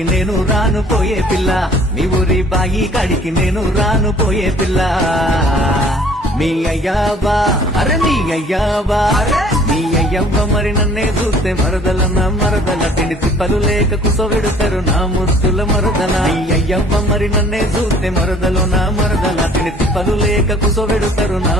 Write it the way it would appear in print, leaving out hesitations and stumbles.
కాడికి నేను రాను పోయే పిల్ల, మీ ఊరి బాయి కాడికి నేను రాను పోయే పిల్ల. మీ అయ్యావా అరే మీ అయ్యావా మీ అయ్యవ్వ మరి నన్నే చూస్తే మరదల నా మరదల, తిండి తిప్పలు లేక కుసవెడుతారు నా ముద్దుల మరదల. మీ అయ్యవ్వ మరి నన్నే చూస్తే మరదలు నా మరదల, తిండి తిప్పలు లేక కుసవెడుతారు నా